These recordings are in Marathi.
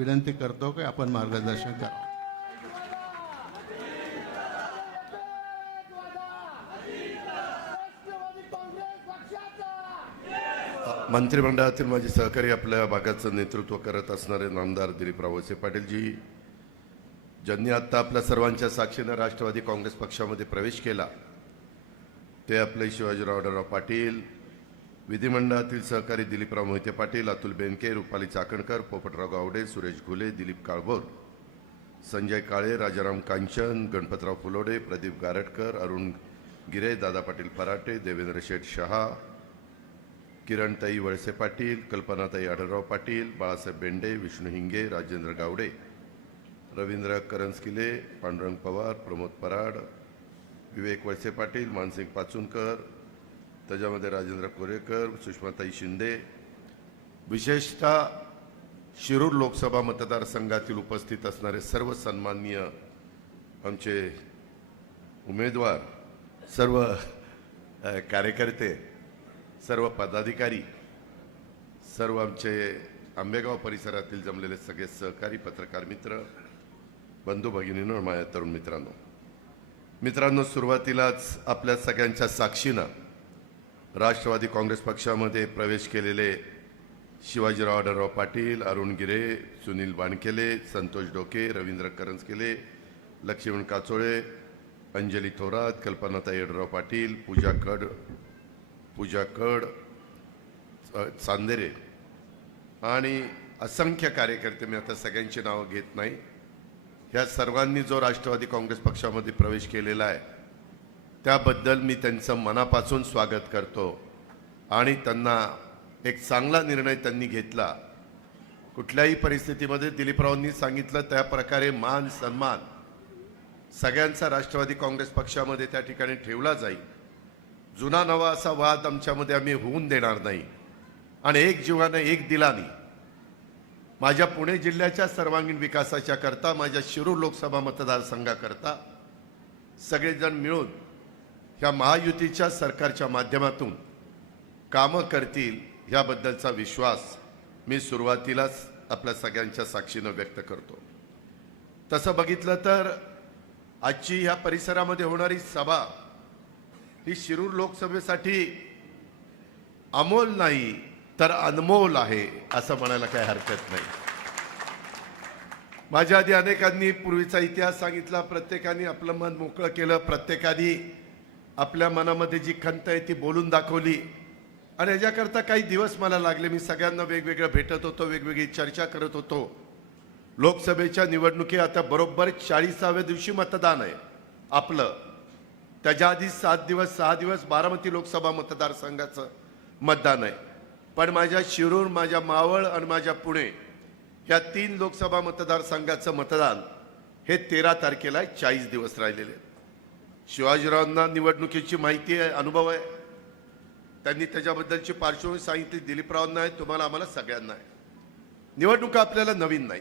विनंती करतो की आपण मार्गदर्शन करा. मंत्रिमंडळातील माझे सहकारी आपल्या भागाचं नेतृत्व करत असणारे नामदार दिलीपराव वळसे पाटीलजी, ज्यांनी आता आपल्या सर्वांच्या साक्षीनं राष्ट्रवादी काँग्रेस पक्षामध्ये प्रवेश केला, ते आपले शिवाजीराव आढळराव पाटील, विधिमंडळातील सहकारी दिलीपराव मोहिते पाटील, अतुल बेनके, रुपाली चाकणकर, पोपटराव गावडे, सुरेश घुले, दिलीप काळभोर, संजय काळे, राजाराम कांचन, गणपतराव फुलोडे, प्रदीप गारटकर, अरुण गिरे, दादा पाटील पराटे, देवेंद्र शेठ शहा, किरणताई वळसे पाटील, कल्पनाताई आढळराव पाटील, बाळासाहेब बेंडे, विष्णू हिंगे, राजेंद्र गावडे, रवींद्र करंजकिले, पांडुरंग पवार, प्रमोद पराड, विवेक वळसे पाटील, मानसिंग पाचुनकर, त्याच्यामध्ये राजेंद्र कोरेकर, सुषमाताई शिंदे, विशेषतः शिरूर लोकसभा मतदारसंघातील उपस्थित असणारे सर्व सन्माननीय आमचे उमेदवार, सर्व कार्यकर्ते, सर्व पदाधिकारी, सर्व आमचे आंबेगाव परिसरातील जमलेले सगळे सहकारी, पत्रकार मित्र, बंधू भगिनींनो, माझ्या तरुण मित्रांनो, सुरुवातीलाच आपल्या सगळ्यांच्या साक्षीनं राष्ट्रवादी काँग्रेस पक्षामध्ये प्रवेश केलेले शिवाजीराव आढळराव पाटील, अरुण गिरे, सुनील बाणकेले, संतोष डोके, रवींद्र करंजकिले, लक्ष्मण काचोळे, अंजली थोरात, कल्पनाताई आढळराव पाटील, पूजा कड, चांदेरे आणि असंख्य कार्यकर्ते, मी आता सगळ्यांची नावं घेत नाही, ह्या सर्वांनी जो राष्ट्रवादी काँग्रेस पक्षामध्ये प्रवेश केलेला आहे त्याबद्दल मी त्यांचं मनापासून स्वागत करतो. आणि त्यांना एक चांगला निर्णय त्यांनी घेतला. कुठल्याही परिस्थितीमध्ये दिलीपरावांनी सांगितलं त्या प्रकारे मान सन्मान सगळ्यांचा राष्ट्रवादी काँग्रेस पक्षामध्ये त्या ठिकाणी ठेवला जाईल. जुना नवा असा वाद आमच्यामध्ये आम्ही होऊन देणार नाही. आणि एक जीवाने एक दिलानी माझ्या पुणे जिल्ह्याच्या सर्वांगीण विकासाच्या करता, माझ्या शिरूर लोकसभा मतदारसंघाकरता सगळेजण मिळून ह्या महायुतीच्या सरकारच्या माध्यमातून कामं करतील ह्याबद्दलचा विश्वास मी सुरुवातीलाच आपल्या सगळ्यांच्या साक्षीनं व्यक्त करतो. तसं बघितलं तर आजची ह्या परिसरामध्ये होणारी सभा ही शिरूर लोकसभेसाठी अमोल नाही तर अनमोल आहे असं म्हणायला काही हरकत नाही. माझ्या आधी अनेकांनी पूर्वीचा इतिहास सांगितला, प्रत्येकाने आपलं मन मोकळं केलं, प्रत्येकाने आपल्या मनामध्ये जी खंत आहे ती बोलून दाखवली. आणि याच्याकरता काही दिवस मला लागले. मी सगळ्यांना वेगवेगळं भेटत होतो, वेगवेगळी चर्चा करत होतो. लोकसभेच्या निवडणुकी आता बरोबर 40व्या दिवशी मतदान आहे आपलं. त्याच्या आधी 6 दिवस बारामती लोकसभा मतदारसंघाचं मतदान आहे. पण माझ्या शिरूर, माझ्या मावळ आणि माझ्या पुणे या 3 लोकसभा मतदारसंघाचं मतदान हे 13 तारखेला आहे. 40 दिवस राहिलेले. शिवाजीरावांना निवडणुकीची माहिती आहे, अनुभव आहे, त्यांनी त्याच्याबद्दलची पार्श्वभूमी सांगितली. दिलीपरावांना आहे, तुम्हाला आम्हाला सगळ्यांना आहे. निवडणुका आपल्याला नवीन नाही.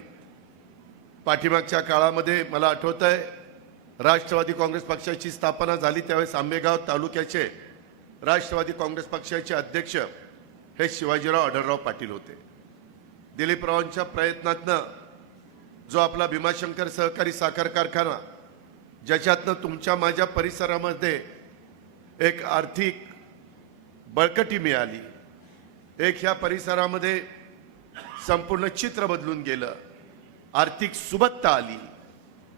पाठीमागच्या काळामध्ये मला आठवत आहे राष्ट्रवादी काँग्रेस पक्षाची स्थापना झाली त्यावेळेस आंबेगाव तालुक्याचे राष्ट्रवादी काँग्रेस पक्षाचे अध्यक्ष हे शिवाजीराव आढळराव पाटील होते. दिलीपरावांच्या प्रयत्नातनं जो आपला भीमाशंकर सहकारी साखर कारखाना, ज्याच्यातनं तुमच्या माझ्या परिसरामध्ये एक आर्थिक बळकटी मिळाली, एक ह्या परिसरामध्ये संपूर्ण चित्र बदलून गेलं, आर्थिक सुबत्ता आली,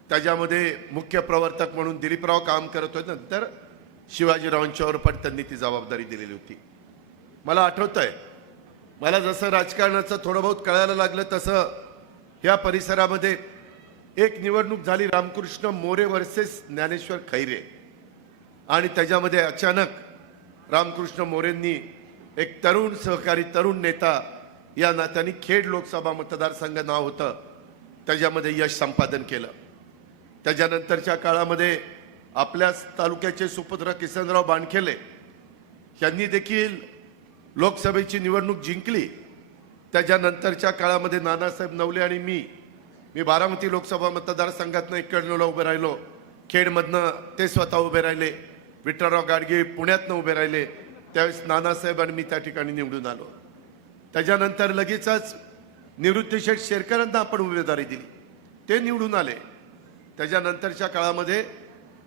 त्याच्यामध्ये मुख्य प्रवर्तक म्हणून दिलीपराव काम करत होते. नंतर शिवाजीरावांच्यावर पण त्यांनी ती जबाबदारी दिलेली होती. मला आठवतंय, मला जसं राजकारणाचं थोडं बहुत कळायला लागलं तसं ह्या परिसरामध्ये एक निवडणूक झाली रामकृष्ण मोरे वर्सेस ज्ञानेश्वर खैरे. आणि त्याच्यामध्ये अचानक रामकृष्ण मोरेंनी एक तरुण सहकारी, तरुण नेता या नात्याने खेड लोकसभा मतदारसंघ नाव होतं, त्याच्यामध्ये यश संपादन केलं. त्याच्यानंतरच्या काळामध्ये आपल्याच तालुक्याचे सुपुत्र किसनराव बाणखेले यांनी देखील लोकसभेची निवडणूक जिंकली. त्याच्यानंतरच्या काळामध्ये नानासाहेब नवले आणि मी बारामती लोकसभा मतदारसंघातनं इकडनं उभे राहिलो, खेडमधनं ते स्वतः उभे राहिले, विठ्ठलराव गाडगे पुण्यातनं उभे राहिले. त्यावेळेस नानासाहेब आणि मी त्या ठिकाणी निवडून आलो. त्याच्यानंतर लगेचच निवृत्ती शेठ शेरकरांना आपण उमेदवारी दिली, ते निवडून आले. त्याच्यानंतरच्या काळामध्ये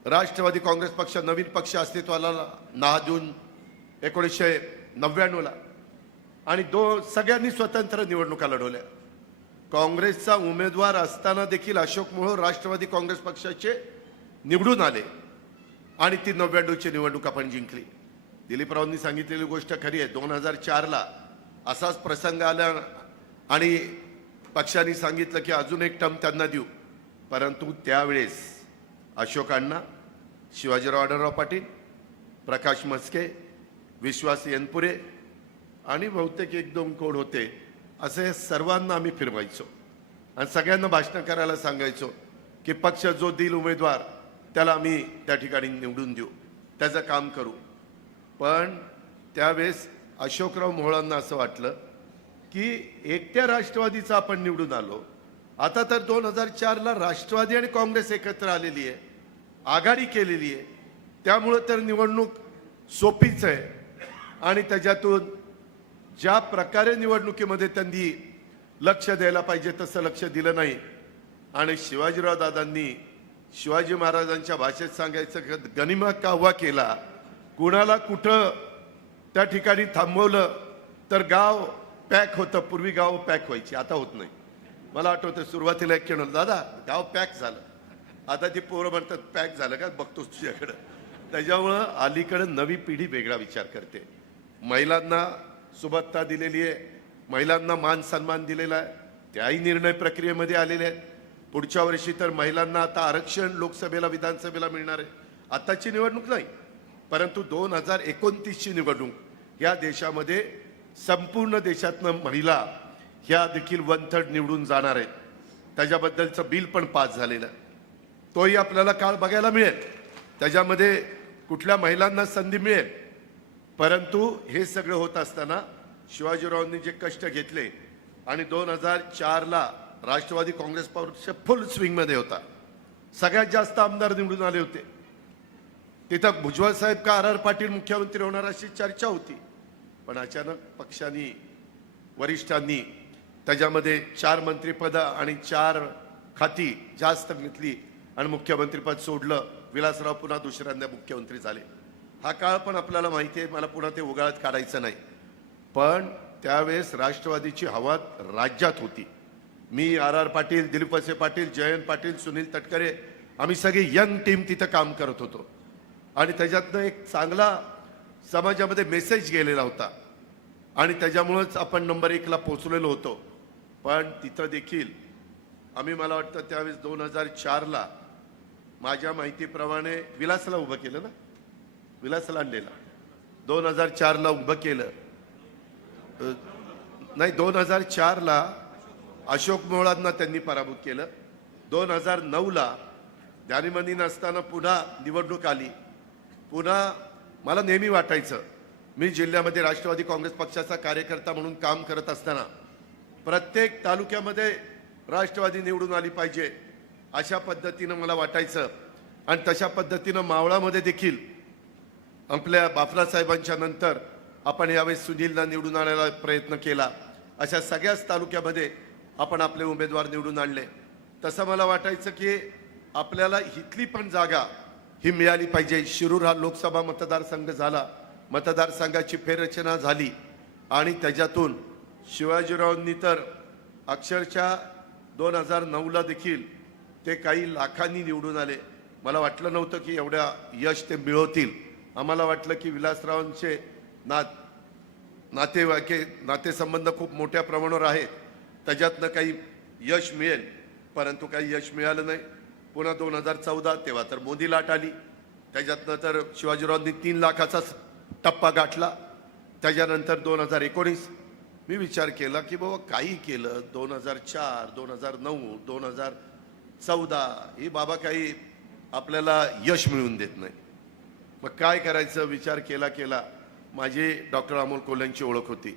राष्ट्रवादी काँग्रेस पक्ष नवीन पक्ष अस्तित्वाला 9 जून 1999ला आणि सगळ्यांनी स्वतंत्र निवडणुका लढवल्या. काँग्रेसचा उमेदवार असताना देखील अशोक मोहोळ राष्ट्रवादी काँग्रेस पक्षाचे निवडून आले आणि ती 99ची निवडणूक आपण जिंकली. दिलीपरावांनी सांगितलेली गोष्ट खरी आहे. 2004ला असाच प्रसंग आला आणि पक्षाने सांगितलं की अजून एक टर्म त्यांना देऊ, परंतु त्यावेळेस अशोक अण्णा, शिवाजीराव आढळराव पाटील, प्रकाश मस्के, विश्वास येनपुरे आणि बहुतेक 1-2 कोड होते, असे सर्वांना आम्ही फिरवायचो आणि सगळ्यांना भाषण करायला सांगायचो की पक्ष जो देईल उमेदवार त्याला आम्ही त्या ठिकाणी निवडून देऊ, त्याचं काम करू. पण त्यावेळेस अशोकराव मोहोळांना असं वाटलं की एकट्या राष्ट्रवादीचा आपण निवडून आलो, आता तर 2004ला राष्ट्रवादी आणि काँग्रेस एकत्र आलेली आहे, आघाडी केलेली आहे, त्यामुळं तर निवडणूक सोपीच आहे. आणि त्याच्यातून ज्या प्रकारे निवडणुकीमध्ये त्यांनी लक्ष द्यायला पाहिजे तसं लक्ष दिलं नाही. आणि शिवाजीराव दादांनी शिवाजी महाराजांच्या भाषेत सांगायचं की गनिमा काव्वा केला, कुणाला कुठं त्या ठिकाणी थांबवलं तर गाव पॅक होतं. पूर्वी गाव पॅक व्हायची, आता होत नाही. मला आठवतं सुरुवातीला एक म्हणलं, दादा गाव पॅक झालं, आता ती पोरं म्हणतात पॅक झालं का, बघतोस तुझ्याकडं. त्याच्यामुळं अलीकडं नवी पिढी वेगळा विचार करते. महिलांना सुबत्ता दिलेली आहे, महिलांना मान सन्मान दिलेला आहे, त्याही निर्णय प्रक्रियेमध्ये आलेले आहेत. पुढच्या वर्षी तर महिलांना आता आरक्षण लोकसभेला विधानसभेला मिळणार आहे. आताची निवडणूक नाही, परंतु 2029ची निवडणूक या देशामध्ये संपूर्ण देशातनं महिला ह्या देखील 1/3 निवडून जाणार आहेत. त्याच्याबद्दलचं बिल पण पास झालेलं आहे, तोही आपल्याला काळ बघायला मिळेल. त्याच्यामध्ये कुठल्या महिलांना संधी मिळेल. परंतु हे सगळं होत असताना शिवाजीरावांनी जे कष्ट घेतले आणि 2004ला राष्ट्रवादी काँग्रेस पक्ष फुल स्विंगमध्ये होता, सगळ्यात जास्त आमदार निवडून आले होते. तिथं भुजबळ साहेब का आर पाटील मुख्यमंत्री होणार अशी चर्चा होती. पण अचानक पक्षांनी वरिष्ठांनी त्याच्यामध्ये 4 मंत्रिपद आणि 4 खाती जास्त घेतली आणि मुख्यमंत्रीपद सोडलं. विलासराव पुन्हा दुसऱ्यांदा मुख्यमंत्री झाले. हा काळ पण आपल्याला माहिती आहे, मला पुन्हा ते उगाळत काढायचं नाही. पण त्यावेळेस राष्ट्रवादीची हवा राज्यात होती. मी आर पाटील, दिलीप वळसे पाटील, जयंत पाटील, सुनील तटकरे, आम्ही सगळी यंग टीम तिथं काम करत होतो आणि त्याच्यातनं एक चांगला समाजामध्ये मेसेज गेलेला होता आणि त्याच्यामुळंच आपण नंबर 1ला पोचलेलो होतो. पण तिथं देखील आम्ही, मला वाटतं त्यावेळेस 2004ला माझ्या माहितीप्रमाणे विलासला उभं केलं ना, विलास लांडेला 2004ला उभं केलं. नाही, 2004ला अशोक मोहोळांना त्यांनी पराभूत केलं. 2009ला ध्यानीमनी नसताना पुन्हा निवडणूक आली. पुन्हा मला नेहमी वाटायचं, मी जिल्ह्यामध्ये राष्ट्रवादी काँग्रेस पक्षाचा कार्यकर्ता म्हणून काम करत असताना प्रत्येक तालुक्यामध्ये राष्ट्रवादी निवडून आली पाहिजे अशा पद्धतीनं मला वाटायचं. आणि तशा पद्धतीनं मावळामध्ये देखील आपल्या बाफरासाहेबांच्या नंतर आपण यावेळेस सुनीलला निवडून आणायला प्रयत्न केला. अशा सगळ्याच तालुक्यामध्ये आपण आपले उमेदवार निवडून आणले. तसं मला वाटायचं की आपल्याला इथली पण जागा ही मिळाली पाहिजे. शिरूर हा लोकसभा मतदारसंघ झाला, मतदारसंघाची फेररचना झाली आणि त्याच्यातून शिवाजीरावांनी तर अक्षरशः 2009ला देखील ते काही लाखांनी निवडून आले. मला वाटलं नव्हतं की एवढ्या यश ते मिळवतील. आम्हाला वाटलं की विलासरावांचे नातेसंबंध खूप मोठ्या प्रमाणावर आहेत, त्याच्यातनं काही यश मिळेल, परंतु काही यश मिळालं नाही. पुन्हा 2014 तेव्हा तर मोदी लाट आली, त्याच्यातनं तर शिवाजीरावांनी 3 लाखाचा टप्पा गाठला. त्याच्यानंतर 2019 मी विचार केला की बाबा काही केलं, 2004, 2009, 2014 ही बाबा काही आपल्याला यश मिळवून देत नाही. मग काय करायचं विचार केला. माझी डॉक्टर अमोल कोल्हेंची ओळख होती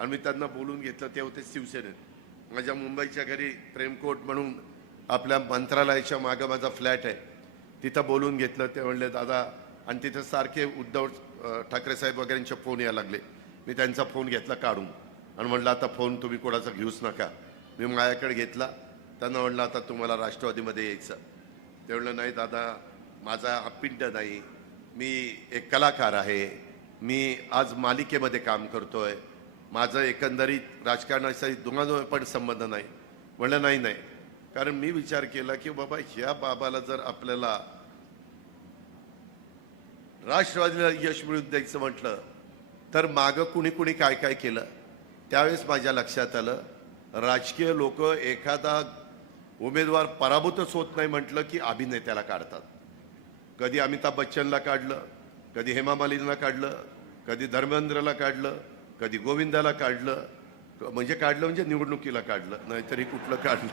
आणि मी त्यांना बोलून घेतलं. ते होते शिवसेनेत. माझ्या मुंबईच्या घरी प्रेमकोट म्हणून आपल्या मंत्रालयाच्या मागं माझा फ्लॅट आहे, तिथं बोलून घेतलं. ते म्हणले दादा, आणि तिथं सारखे उद्धव ठाकरे साहेब वगैरेंचे फोन यायला लागले. मी त्यांचा फोन घेतला काढून आणि म्हटलं आता फोन तुम्ही कोणाचा घेऊच नका, मी माझ्याकडे घेतला. त्यांना म्हणलं आता तुम्हाला राष्ट्रवादीमध्ये यायचं. ते म्हणलं नाही दादा, माझा हा पिंड नाही, मी एक कलाकार आहे, मी आज मालिकेमध्ये काम करतोय, माझं एकंदरीत राजकारणाशी दुमादुमा पण संबंध नाही. म्हणलं नाही नाही, कारण मी विचार केला की बाबा ह्या बाबाला जर आपल्याला राष्ट्रवादीला यश मिळवून द्यायचं म्हटलं तर मागं कुणी कुणी काय काय केलं. त्यावेळेस माझ्या लक्षात आलं, राजकीय लोक एखादा उमेदवार पराभूतच होत नाही म्हटलं की अभिनेत्याला काढतात. कधी अमिताभ बच्चनला काढलं, कधी हेमा मालिनीला काढलं, कधी धर्मेंद्रला काढलं, कधी गोविंदाला काढलं, म्हणजे निवडणुकीला काढलं, नाहीतरी कुठलं काढलं.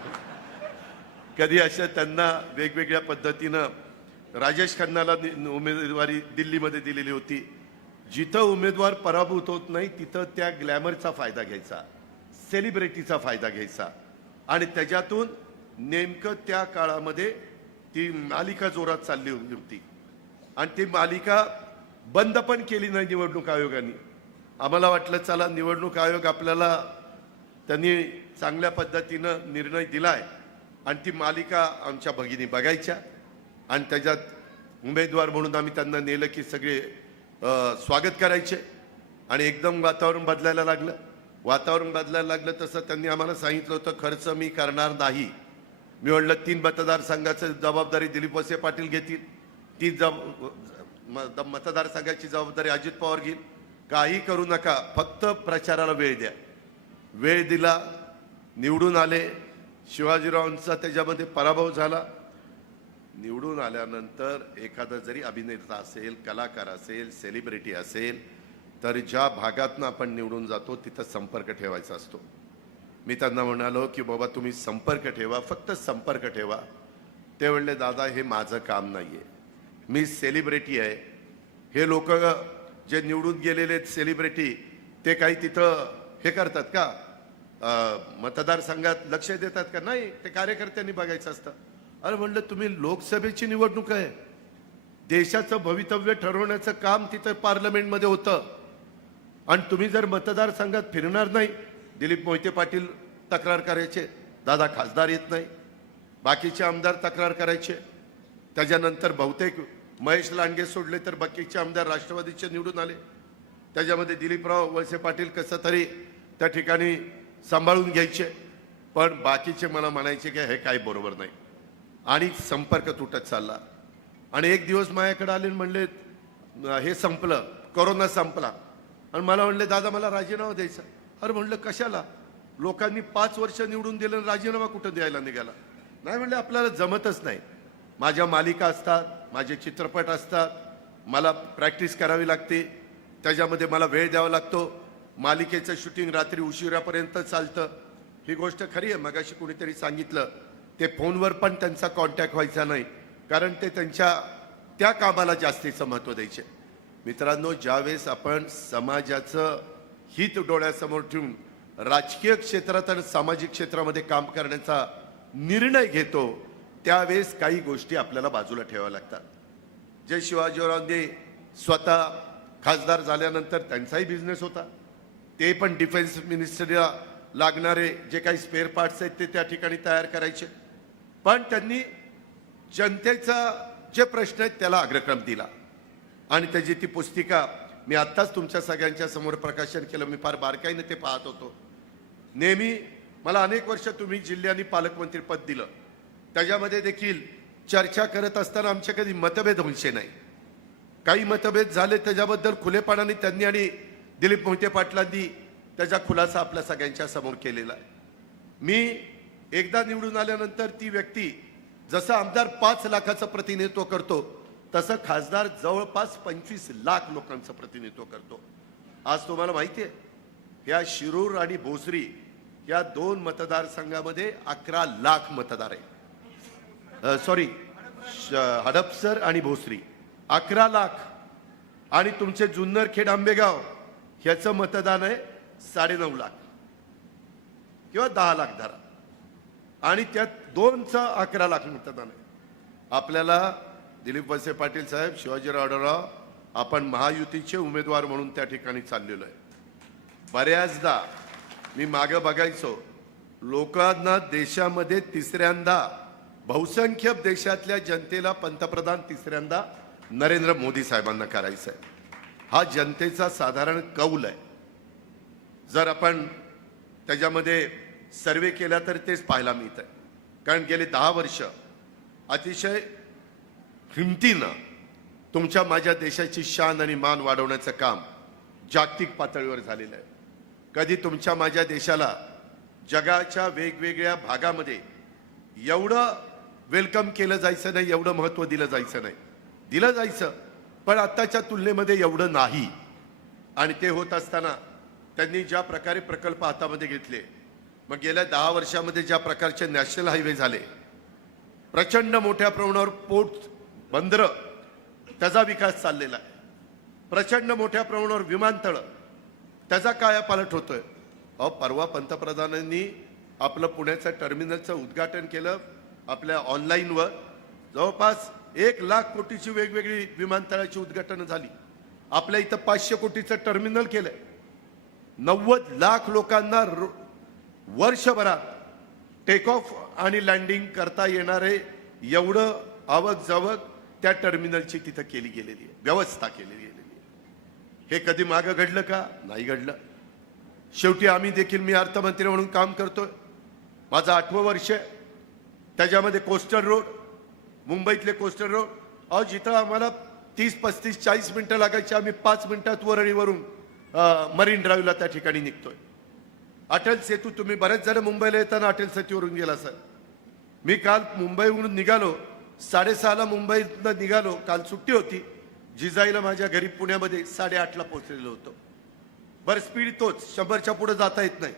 कधी अशा त्यांना वेगवेगळ्या पद्धतीनं राजेश खन्नाला उमेदवारी दिल्लीमध्ये दिलेली होती. जिथं उमेदवार पराभूत होत नाही तिथं त्या ग्लॅमरचा फायदा घ्यायचा, सेलिब्रिटीचा फायदा घ्यायचा आणि त्याच्यातून नेमकं त्या काळामध्ये ती मालिका जोरात चालली होती आणि ती मालिका बंद पण केली नाही निवडणूक आयोगाने. आम्हाला वाटलं चला निवडणूक आयोग आपल्याला त्यांनी चांगल्या पद्धतीनं निर्णय दिलाय आणि ती मालिका आमच्या भगिनी बघायच्या आणि त्याच्यात उमेदवार म्हणून आम्ही त्यांना नेलं की सगळे स्वागत करायचे आणि एकदम वातावरण बदलायला लागलं. वातावरण बदलायला लागलं तसं त्यांनी आम्हाला सांगितलं होतं खर्च मी करणार नाही. मी म्हणलं 3 मतदारसंघाची जबाबदारी दिलीप वळसे पाटील घेतील, 3 मतदारसंघाची जबाबदारी अजित पवार घेईल, काही करू नका, फक्त प्रचाराला वेळ द्या. वेळ दिला, निवडून आले. शिवाजीरावांचा त्याच्यामध्ये पराभव झाला. निवडून आल्यानंतर एखादा जरी अभिनेता असेल, कलाकार असेल, सेलिब्रिटी असेल तर ज्या भागातनं आपण निवडून जातो तिथं संपर्क ठेवायचा असतो. मी त्यांना म्हणालो की बाबा तुम्ही संपर्क ठेवा, फक्त संपर्क ठेवा. ते म्हणले दादा हे माझं काम नाही आहे, मी सेलिब्रिटी आहे. हे लोक जे निवडून गेलेले सेलिब्रिटी ते काही तिथं हे करतात का, मतदारसंघात लक्ष देतात का? नाही, ते कार्यकर्त्यांनी बघायचं असतं. अरे म्हणलं तुम्ही लोकसभेची निवडणूक आहे, देशाचं भवितव्य ठरवण्याचं काम तिथं पार्लमेंटमध्ये होतं आणि तुम्ही जर मतदारसंघात फिरणार नाही. दिलीप मोहिते पाटील तक्रार करायचे, दादा खासदार येत नाही. बाकीचे आमदार तक्रार करायचे. त्याच्यानंतर बहुतेक महेश लांडगे सोडले तर बाकीचे आमदार राष्ट्रवादीचे निवडून आले. त्याच्यामध्ये दिलीपराव वळसे पाटील कसं तरी त्या ठिकाणी सांभाळून घ्यायचे, पण बाकीचे मला म्हणायचे की हे काही बरोबर नाही आणि संपर्क तुटत चालला. आणि एक दिवस माझ्याकडे आले म्हणले हे संपलं, कोरोना संपला आणि मला म्हणले दादा मला राजीनामा द्यायचा. अरे म्हणलं कशाला, लोकांनी 5 वर्ष निवडून दिलं, राजीनामा कुठं द्यायला निघाला? नाही म्हणले आपल्याला जमतच नाही, माझ्या मालिका असतात, माझे चित्रपट असतात, मला प्रॅक्टिस करावी लागते, त्याच्यामध्ये मला वेळ द्यावा लागतो, मालिकेचं शूटिंग रात्री उशिरापर्यंत चालतं. ही गोष्ट खरी आहे. मगाशी कुणीतरी सांगितलं ते फोनवर पण त्यांचा कॉन्टॅक्ट व्हायचा नाही, कारण ते त्यांच्या त्या कामाला जास्तीचं महत्त्व द्यायचे. मित्रांनो, ज्यावेळेस आपण समाजाचं हित डोळ्यासमोर ठेवून राजकीय क्षेत्रात आणि सामाजिक क्षेत्रामध्ये काम करण्याचा निर्णय घेतो त्यावेळेस काही गोष्टी आपल्याला बाजूला ठेवाव्या लागतात. जे शिवाजीरावांनी स्वतः खासदार झाल्यानंतर त्यांचाही बिझनेस होता, ते पण डिफेन्स मिनिस्ट्रीला लागणारे जे काही स्पेअर पार्ट्स आहेत ते त्या ठिकाणी तयार करायचे, पण त्यांनी जनतेचा जे प्रश्न आहेत त्याला अग्रक्रम दिला आणि त्याची ती पुस्तिका मी आत्ताच तुमच्या सगळ्यांच्या समोर प्रकाशन केलं. मी फार बारकाईने ते पाहत होतो. नेहमी मला अनेक वर्ष तुम्ही जिल्ह्यानी पालकमंत्री पद दिलं, त्याच्यामध्ये देखील चर्चा करत असताना आमचे कधी मतभेद व्हायचे नाही. काही मतभेद झाले त्याच्याबद्दल खुलेपणाने त्यांनी आणि दिलीप मोहिते पाटलांनी त्याचा खुलासा आपल्या सगळ्यांच्या समोर केलेला आहे. मी एकदा निवडून आल्यानंतर ती व्यक्ती जसं आमदार 5 लाखाचं प्रतिनिधित्व करतो तसं खासदार जवळपास 25 लाख लोकांचं प्रतिनिधित्व करतो. आज तुम्हाला माहिती आहे या शिरूर आणि भोसरी या 2 मतदारसंघामध्ये 11 लाख मतदार आहेत. सॉरी, हडपसर आणि भोसरी 11 लाख आणि तुमचे जुन्नरखेड आंबेगाव ह्याचं मतदान आहे 9.5 लाख किंवा 10 लाख धरा आणि त्यात 2चा 11 लाख मतदान आहे. आपल्याला दिलीप वळसे पाटील साहेब, शिवाजीराव आढळराव, आपण महायुतीचे उमेदवार म्हणून त्या ठिकाणी चाललेलो आहे. बऱ्याचदा मी मागं बघायचो लोकांना देशामध्ये तिसऱ्यांदा बहुसंख्य देशातल्या जनतेला पंतप्रधान तिसऱ्यांदा नरेंद्र मोदी साहेबांना करायचं आहे. हा जनतेचा साधारण कौल आहे. जर आपण त्याच्यामध्ये सर्वे केला तर तेच पाहायला मिळत आहे. कारण गेले 10 वर्ष अतिशय हिमतीनं तुमच्या माझ्या देशाची शान आणि मान वाढवण्याचं काम जागतिक पातळीवर झालेलं आहे. कधी तुमच्या माझ्या देशाला जगाच्या वेगवेगळ्या भागामध्ये एवढं वेलकम केलं जायचं नाही, एवढं महत्त्व दिलं जायचं नाही. दिलं जायचं पण आत्ताच्या तुलनेमध्ये एवढं नाही. आणि ते होत असताना त्यांनी ज्या प्रकारे प्रकल्प हातामध्ये घेतले, मग गेल्या 10 वर्षामध्ये ज्या प्रकारचे नॅशनल हायवे झाले, प्रचंड मोठ्या प्रमाणावर पोर्ट बंदरं त्याचा विकास चाललेला आहे. प्रचंड मोठ्या प्रमाणावर विमानतळ त्याचा कायापालट होतोय. परवा पंतप्रधानांनी आपलं पुण्याचं टर्मिनलचं उद्घाटन केलं. आपल्या ऑनलाईनवर जवळपास 1 लाख कोटीची वेगवेगळी विमानतळाची उद्घाटन झाली. आपल्या इथं 500 कोटीचं टर्मिनल केलंय. 90 लाख लोकांना वर्षभरात टेक ऑफ आणि लँडिंग करता येणारे एवढं आवक जावक त्या टर्मिनलची तिथं केली गेलेली आहे, व्यवस्था केलेली गेलेली आहे. हे कधी मागं घडलं का? नाही घडलं. शेवटी आम्ही देखील, मी अर्थमंत्री म्हणून काम करतोय, माझं 8वं वर्ष आहे. त्याच्यामध्ये कोस्टल रोड, मुंबईतले कोस्टल रोड, जिथं आम्हाला 30, 35, 40 मिनिटं लागायची, आम्ही 5 मिनिटात वरळीवरून मरीन ड्राईव्हला त्या ठिकाणी निघतोय. अटल सेतू, तुम्ही बरेच जण मुंबईला येताना अटल सेतूवरून गेला सर. मी काल मुंबईवरून निघालो, 6:30ला मुंबईतनं निघालो. काल सुट्टी होती. जिजाईला माझ्या घरी पुण्यामध्ये 8:30ला पोहोचलेलो होतो. बरं, स्पीड तोच, 100च्या पुढे जाता येत नाही,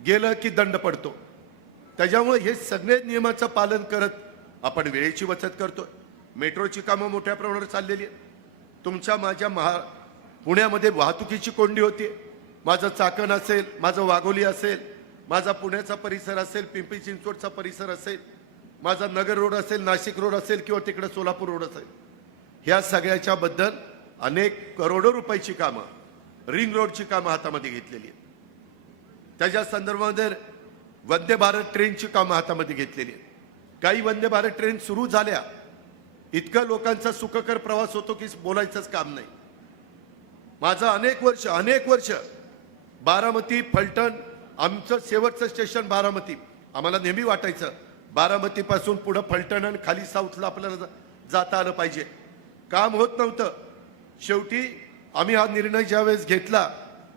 गेलं की दंड पडतो. त्याच्यामुळे हे सगळे नियमाचं पालन करत आपण वेळेची बचत करतोय. मेट्रोची कामं मोठ्या प्रमाणावर चाललेली आहेत. तुमच्या माझ्या पुण्यामध्ये वाहतुकीची कोंडी होती. माझं चाकण असेल, माझं वाघोली असेल, माझा पुण्याचा परिसर असेल, पिंपरी चिंचवडचा परिसर असेल, माझा नगर रोड असेल, नाशिक रोड असेल किंवा तिकडे सोलापूर रोड असेल, ह्या सगळ्याच्या बद्दल अनेक करोडो रुपयाची कामं, रिंग रोडची कामं हातामध्ये घेतलेली आहेत. त्याच्या संदर्भामध्ये वंदे भारत ट्रेनची कामं हातामध्ये घेतलेली आहेत. काही वंदे भारत ट्रेन सुरू झाल्या, इतका लोकांचा सुखकर प्रवास होतो की बोलायचंच काम नाही. माझं अनेक वर्ष बारामती, फलटण, आमचं शेवटचं स्टेशन बारामती. आम्हाला नेहमी वाटायचं बारामतीपासून पुढं फलटण आणि खाली साऊथला आपल्याला जाता आलं पाहिजे. काम होत नव्हतं. शेवटी आम्ही हा निर्णय ज्यावेळेस घेतला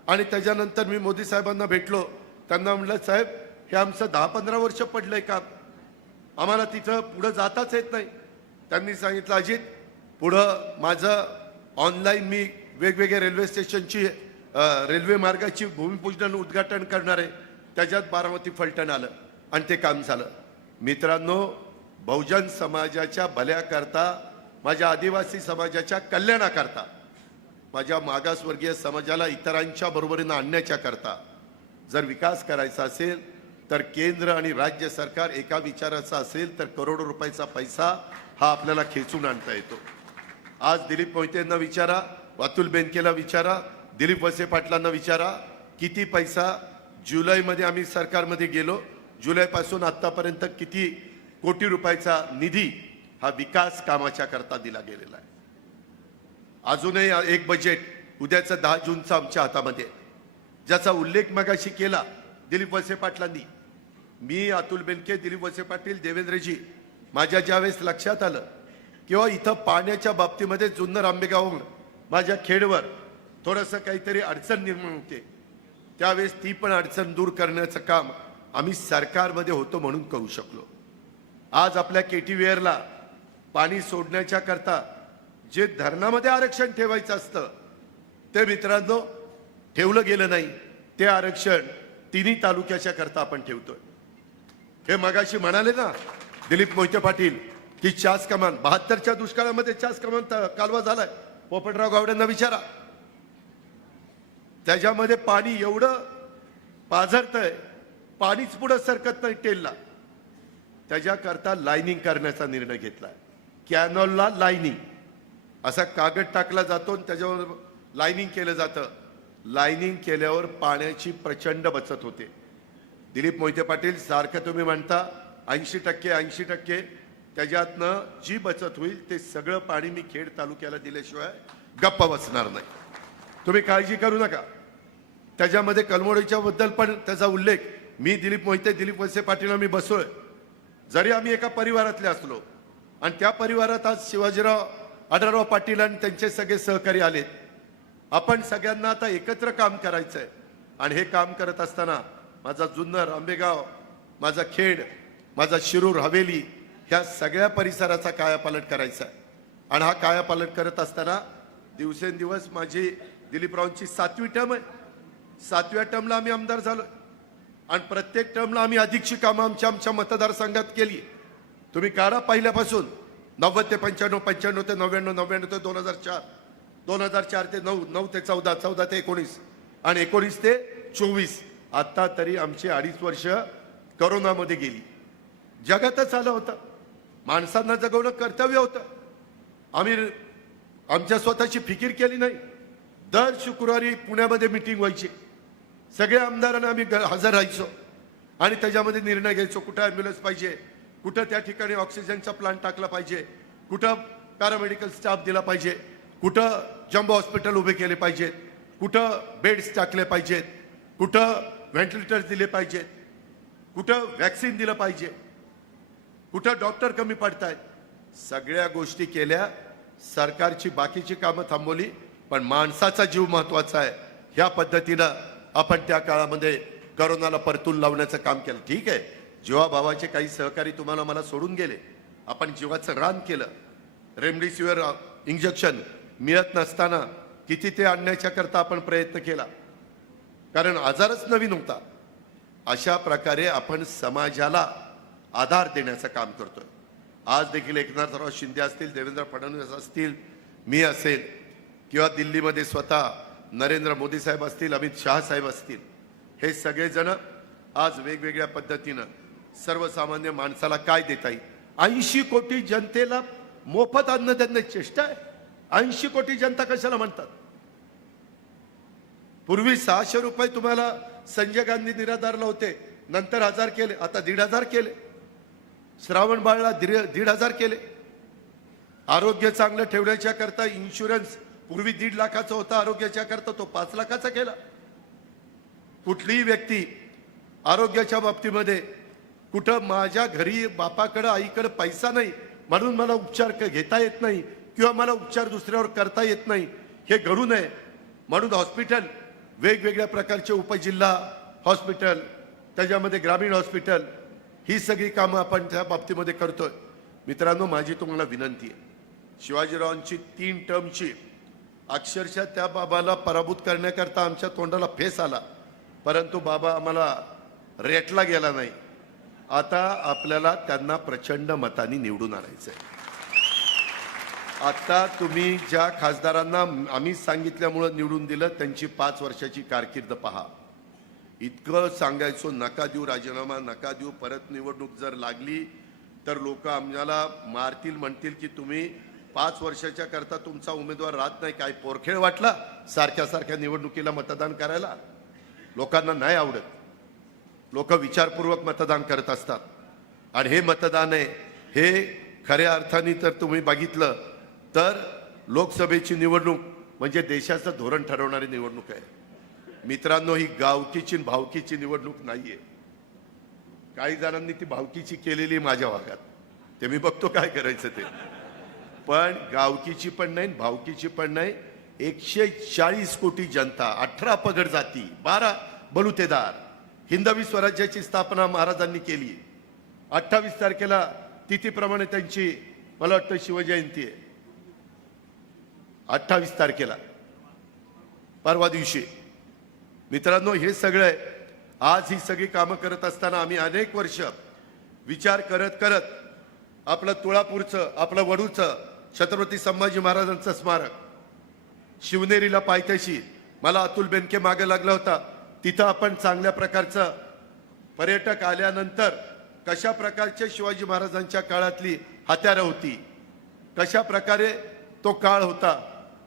आणि त्याच्यानंतर मी मोदी साहेबांना भेटलो, त्यांना म्हटलं, साहेब हे आमचं 10-15 वर्ष पडलंय काम, आम्हाला तिथं पुढं जाताच येत नाही. त्यांनी सांगितलं, अजित पुढं माझं ऑनलाईन मी वेगवेगळ्या रेल्वे स्टेशनची रेल्वे मार्गाची भूमिपूजन उद्घाटन करणार आहे. त्याच्यात बारामती फलटण आलं आणि ते काम झालं. मित्रांनो, बहुजन समाजाच्या भल्याकरता, माझ्या आदिवासी समाजाच्या कल्याणाकरता, माझ्या मागासवर्गीय समाजाला इतरांच्या बरोबरीनं आणण्याच्या करता जर विकास करायचा असेल तर केंद्र आणि राज्य सरकार एका विचाराचा असेल तर करोडो रुपयाचा पैसा हा आपल्याला खेचून आणता येतो. आज दिलीप मोहितेंना विचारा, अतुल बेनकेला विचारा, दिलीप वळसे पाटलांना विचारा, किती पैसा जुलैमध्ये आम्ही सरकारमध्ये गेलो, जुलैपासून आतापर्यंत किती कोटी रुपयाचा निधी हा विकास कामाच्या करता दिला गेलेला आहे. अजूनही एक बजेट उद्याचं 10 जूनचं आमच्या हातामध्ये, ज्याचा उल्लेख मगाशी केला दिलीप वळसे पाटलांनी. मी, अतुल बेनके, दिलीप वळसे पाटील, देवेंद्रजी, माझ्या ज्यावेळेस लक्षात आलं किंवा इथं पाण्याच्या बाबतीमध्ये जुन्नर आंबेगाव माझ्या खेडवर थोडंसं काहीतरी अडचण निर्माण होते, त्यावेळेस ती पण अडचण दूर करण्याचं काम आम्ही सरकारमध्ये होतो म्हणून करू शकलो. आज आपल्या केटीवेअरला पाणी सोडण्याच्या करता जे धरणामध्ये आरक्षण ठेवायचं असतं ते मित्रांनो ठेवलं गेलं नाही. ते आरक्षण तिन्ही तालुक्याच्या करता आपण ठेवतोय. हे मगाशी म्हणाले ना दिलीप मोहिते पाटील की चास कमान, 72च्या दुष्काळामध्ये चास कमान कालवा झालाय. पोपटराव गावड्यांना विचारा, त्याच्यामध्ये पाणी एवढं पाझरतंय, पाणीच पुढे सरकत नाही टेलला. त्याच्याकरता लाईनिंग करण्याचा निर्णय घेतलाय. कॅनॉलला लाईनिंग असा कागद टाकला जातो आणि त्याच्यावर लाईनिंग केलं जातं. लाईनिंग केल्यावर पाण्याची प्रचंड बचत होते. दिलीप मोहिते पाटील सारखं तुम्ही म्हणता 80% त्याच्यातनं जी बचत होईल ते सगळं पाणी मी खेड तालुक्याला दिल्याशिवाय गप्पा बसणार नाही. तुम्ही काळजी करू नका. त्याच्यामध्ये कलमोडीच्या बद्दल पण त्याचा उल्लेख मी दिलीप वळसे पाटील मी बसलोय. जरी आम्ही एका परिवारातले असलो आणि त्या परिवारात आज शिवाजीराव आढळराव पाटील आणि त्यांचे सगळे सहकारी आलेत. आपण सगळ्यांना आता एकत्र काम करायचंय आणि हे काम करत असताना माझा जुन्नर आंबेगाव, माझा खेड, माझा शिरूर हवेली ह्या सगळ्या परिसराचा कायापालट करायचा आहे. आणि हा कायापालट करत असताना दिवसेंदिवस माझी दिलीपरावांची 7वी टर्म आहे. 7व्या टर्मला आम्ही आमदार झालो आणि प्रत्येक टर्मला आम्ही अधिकची कामं आमच्या मतदारसंघात केली. तुम्ही काढा पहिल्यापासून 90 ते 95, 95 ते 99, 99 ते 2004, 2004 ते 9, 9 ते 14, 14 ते 19 आणि 19 ते 24. आता तरी आमची 2.5 वर्ष करोनामध्ये गेली. जगातच आलं होतं. माणसांना जगवणं कर्तव्य होतं. आम्ही आमच्या स्वतःची फिकीर केली नाही. दर शुक्रवारी पुण्यामध्ये मीटिंग व्हायची. सगळ्या आमदारांना आम्ही हजर राहायचो आणि त्याच्यामध्ये निर्णय घ्यायचो. कुठं ॲम्ब्युलन्स पाहिजे, कुठं त्या ठिकाणी ऑक्सिजनचा प्लांट टाकला पाहिजे, कुठं पॅरामेडिकल स्टाफ दिला पाहिजे, कुठं जम्बो हॉस्पिटल उभे केले पाहिजेत, कुठं बेड्स टाकले पाहिजेत, कुठं व्हेंटिलेटर्स दिले पाहिजेत, कुठं वॅक्सिन दिलं पाहिजे, कुठं डॉक्टर कमी पडतायत. सगळ्या गोष्टी केल्या. सरकारची बाकीची कामं थांबवली, पण माणसाचा जीव महत्वाचा आहे. ह्या पद्धतीनं आपण त्या काळामध्ये करोनाला परतून लावण्याचं काम केलं. ठीक आहे, जीवाभावाचे काही सहकारी तुम्हाला मला सोडून गेले. आपण जीवाचं रान केलं. रेमडेसिवीर इंजेक्शन मिळत नसताना किती ते आणण्याच्या करता आपण प्रयत्न केला, कारण आजारच नवीन होता. अशा प्रकारे आपण समाजाला आधार देण्याचं काम करतोय. आज देखील एकनाथराव शिंदे असतील, देवेंद्र फडणवीस असतील, मी असेल किंवा दिल्लीमध्ये स्वतः नरेंद्र मोदी साहेब असतील, अमित शहा साहेब असतील, हे सगळेजण आज वेगवेगळ्या पद्धतीनं सर्वसामान्य माणसाला काय देता येईल. 80 कोटी जनतेला मोफत अन्न देण्याची चेष्टा आहे. 80 कोटी जनता कशाला म्हणतात? पूर्वी 600 रुपये तुम्हाला संजय गांधी निराधारला होते, नंतर 1000 केले, आता 1,500 केले. श्रावण बाळला 1,500 केले. आरोग्य चांगलं ठेवण्याच्या करता इन्शुरन्स पूर्वी 1.5 लाखाचा होता, आरोग्याच्या करता तो 5 लाखाचा केला. कुठलीही व्यक्ती आरोग्याच्या बाबतीमध्ये कुठं माझ्या घरी बापाकडे आईकडे पैसा नाही म्हणून मला उपचार घेता येत नाही किंवा मला उपचार दुसऱ्यावर करता येत नाही, हे घडू नये म्हणून हॉस्पिटल, वेगवेगळ्या प्रकारचे उपजिल्हा हॉस्पिटल, त्याच्यामध्ये ग्रामीण हॉस्पिटल, ही सगळी कामं आपण त्या बाबतीमध्ये करतोय. मित्रांनो, माझी तुम्हाला विनंती आहे, शिवाजीरावांची 3 टर्मची अक्षरशः त्या बाबाला पराभूत करण्याकरता आमच्या तोंडाला फेस आला, परंतु बाबा आम्हाला रेटला गेला नाही. आता आपल्याला त्यांना प्रचंड मतांनी निवडून आणायचंय. आता तुम्ही ज्या खासदारांना आम्ही सांगितल्यामुळं निवडून दिलं त्यांची 5 वर्षाची कारकीर्द पहा. इतकं सांगायचो नका देऊ राजीनामा, नका देऊ, परत निवडणूक जर लागली तर लोक आम्हाला मारतील, म्हणतील की तुम्ही 5 वर्षाच्या करता तुमचा उमेदवार राहत नाही. काय पोरखेळ वाटला सारख्या सारख्या निवडणुकीला मतदान करायला? लोकांना नाही आवडत. लोक विचारपूर्वक मतदान करत असतात आणि हे मतदान आहे हे खऱ्या अर्थाने तर तुम्ही बघितलं तर लोकसभेची निवडणूक म्हणजे देशाचं धोरण ठरवणारी निवडणूक आहे. मित्रांनो, ही गावकीची भावकीची निवडणूक नाहीये. काही जणांनी ती भावकीची केलेली माझ्या भागात, ते मी बघतो काय करायचं ते. पण गावकीची पण नाही, भावकीची पण नाही. 140 कोटी जनता, 18 पगड जाती, 12 बलुतेदार. हिंदवी स्वराज्याची स्थापना महाराजांनी केली. 28 तारखेला तिथीप्रमाणे त्यांची मला वाटतं शिवजयंती आहे. 28 तारखेला परवा दिवशी. मित्रांनो, हे सगळं आहे. आज ही सगळी कामं करत असताना आम्ही अनेक वर्ष विचार करत करत आपलं तुळापूरचं, आपलं वडूचं छत्रपती संभाजी महाराजांचं स्मारक, शिवनेरीला पायथ्याशी मला अतुल बेनके मागे लागला होता. तिथं आपण चांगल्या प्रकारचं पर्यटक आल्यानंतर कशा प्रकारच्या शिवाजी महाराजांच्या काळातली हत्यारं होती, कशा प्रकारे तो काळ होता,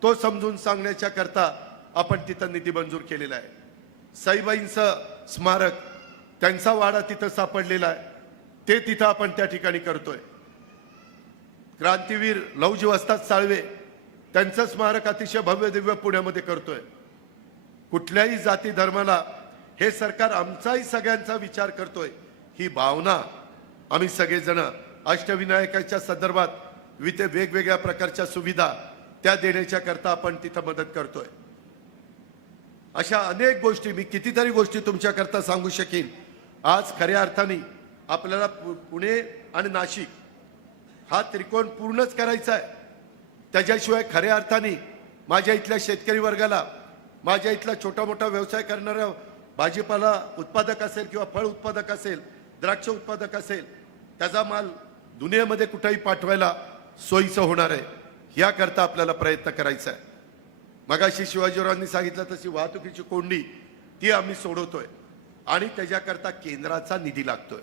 तो समजून सांगण्याच्या करता आपण तिथं निधी मंजूर केलेला आहे. साईबाईंचं स्मारक त्यांचा वाडा तिथं सापडलेला आहे, ते तिथं आपण त्या ठिकाणी करतोय. क्रांतीवीर लौजी वस्ताद साळवे त्यांचं स्मारक अतिशय भव्य दिव्य पुण्यामध्ये करतोय. कुठल्याही जाती धर्माला हे सरकार आमचाही सगळ्यांचा विचार करतोय, ही भावना आम्ही सगळेजण अष्टविनायकाच्या संदर्भात वेगवेगळ्या प्रकारच्या सुविधा त्या देण्याच्या करता आपण तिथं मदत करतोय. अशा अनेक गोष्टी, मी कितीतरी गोष्टी तुमच्याकरता सांगू शकेन. आज खऱ्या अर्थाने आपल्याला पुणे आणि नाशिक हा त्रिकोण पूर्णच करायचा आहे. त्याच्याशिवाय खऱ्या अर्थाने माझ्या इथल्या शेतकरी वर्गाला, माझ्या इथला छोटा मोठा व्यवसाय करणारा भाजीपाला उत्पादक असेल किंवा फळ उत्पादक असेल, द्राक्ष उत्पादक असेल, त्याचा माल दुनियेमध्ये कुठेही पाठवायला सोयीचं होणार आहे. याकरता आपल्याला प्रयत्न करायचा आहे. मगाशी शिवाजीरावांनी सांगितलं तशी वाहतुकीची कोंडी ती आम्ही सोडवतोय आणि त्याच्याकरता केंद्राचा निधी लागतोय.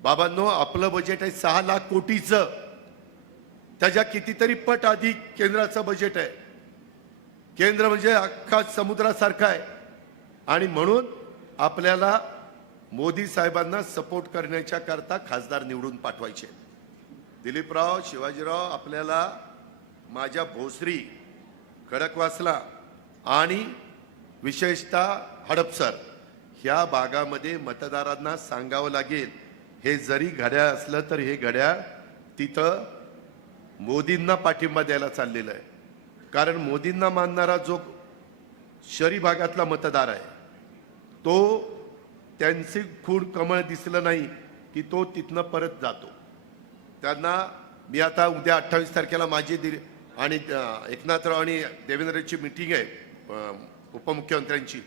बाबांनो, आपलं बजेट आहे 6 लाख कोटीचं, त्याच्या कितीतरी पट अधिक केंद्राचं बजेट आहे. केंद्र म्हणजे अख्खा समुद्रासारखा आहे आणि म्हणून आपल्याला मोदी साहेबांना सपोर्ट करण्याच्या करता खासदार निवडून पाठवायचे. दिलीपराव, शिवाजीराव, आपल्याला माझ्या भोसरी, खडकवासला आणि विशेषतः हडपसर ह्या भागामध्ये मतदारांना सांगावं लागेल, हे जरी घड्याळ असलं तर हे घड्याळ तिथं मोदींना पाठिंबा द्यायला चाललेलं आहे. कारण मोदींना मानणारा जो शहरी भागातला मतदार आहे तो, त्यांचे खूण कमळ दिसलं नाही की तो तिथनं परत जातो. त्यांना मी आता उद्या 28 तारखेला माझी आणि एकनाथराव आणि देवेंद्रची मीटिंग आहे उपमुख्यमंत्र्यांची.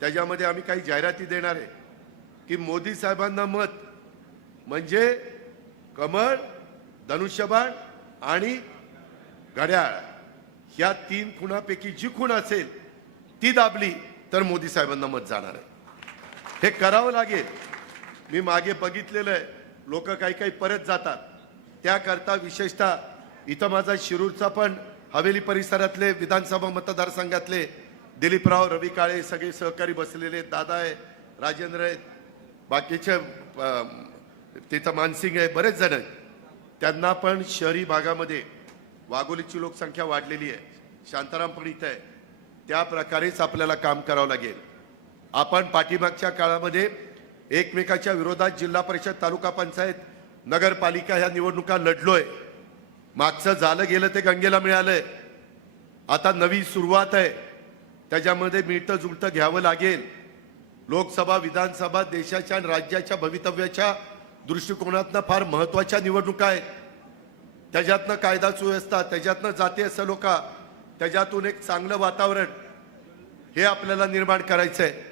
त्याच्यामध्ये आम्ही काही जाहिराती देणार आहे की मोदी साहेबांना मत म्हणजे कमळ, धनुष्यबाण आणि घड्याळ, ह्या 3 खुणापैकी जी खूण असेल ती दाबली तर मोदी साहेबांना मत जाणार आहे. हे करावं लागेल. मी मागे बघितलेलं आहे, लोक काही काही परत जातात. त्याकरता विशेषतः इथं माझा शिरूरचा पण हवेली परिसरातले विधानसभा मतदारसंघातले दिलीपराव, रवी काळे सगळे सहकारी बसलेले, दादा आहे, राजेंद्र आहेत, बाकीचे तिथं मानसिंग आहे, बरेच जण आहेत. त्यांना पण शहरी भागामध्ये वाघोलीची लोकसंख्या वाढलेली आहे, शांताराम पण इथं आहे. त्या प्रकारेच आपल्याला काम करावं लागेल. आपण पाठीमागच्या काळामध्ये एकमेकाच्या विरोधात जिल्हा परिषद, तालुका पंचायत, नगरपालिका ह्या निवडणुका लढलोय. मागचं झालं गेलं ते गंगेला मिळालंय. आता नवी सुरुवात आहे, त्याच्यामध्ये मिळतं जुळतं घ्यावं लागेल. लोकसभा, विधानसभा देशाच्या आणि राज्याच्या भवितव्याच्या दृष्टिकोनातनं फार महत्वाच्या निवडणुका आहेत. त्याच्यातनं कायदा सुव्यवस्था, त्याच्यातनं जातीय सलोखा, त्याच्यातून एक चांगलं वातावरण हे आपल्याला निर्माण करायचं आहे.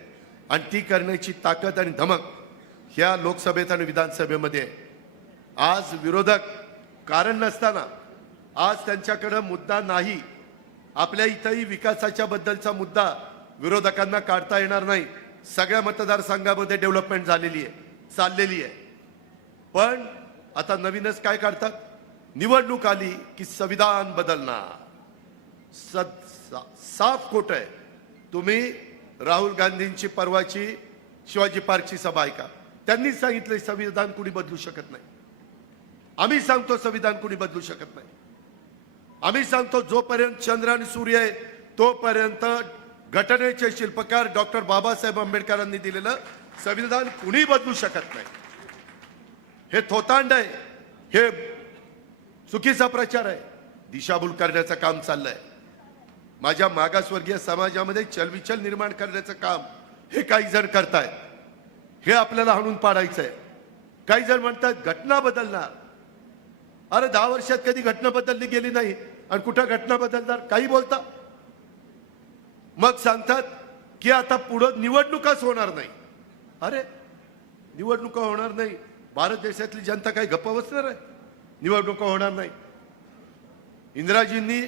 आणि ती करण्याची ताकद आणि धमक ह्या लोकसभेत आणि विधानसभेमध्ये आहे. आज विरोधक कारण नसताना, आज त्यांच्याकडे मुद्दा नाही, आपल्या इथंही विकासाच्या बद्दलचा मुद्दा विरोधकांना काढता येणार नाही. सगळ्या मतदारसंघामध्ये डेव्हलपमेंट झालेली आहे, चाललेली आहे. पण आता नवीनच काय काढतात, निवडणूक आली की संविधान बदलणार. साफ खोट आहे. तुम्ही राहुल गांधींची परवाची शिवाजी पार्कची सभा ऐका, त्यांनी सांगितलं संविधान कुणी बदलू शकत नाही. आम्ही सांगतो संविधान कुणी बदलू शकत नाही. आम्ही सांगतो जोपर्यंत चंद्र आणि सूर्य आहे तोपर्यंत घटनेचे शिल्पकार डॉक्टर बाबासाहेब आंबेडकरांनी दिलेलं संविधान कुणी बदलू शकत नाही. हे थोतांड आहे, हे चुकीचा प्रचार आहे, दिशाभूल करण्याचं काम चाललंय. माझ्या मागासवर्गीय समाजामध्ये चलबिचल निर्माण करण्याचं काम हे काही जण करतायत. हे आपल्याला हाणून पाडायचंय. काही जण म्हणतात घटना बदलणार. अरे 10 वर्षात कधी घटना बदलली गेली नाही आणि कुठं घटना बदलणार, काही बोलता. मग सांगतात की आता पुढं निवडणुकाच होणार नाही. अरे निवडणुका होणार नाही, भारत देशातली जनता काही गप्प बसणार आहे? निवडणुका होणार नाही. इंदिराजींनी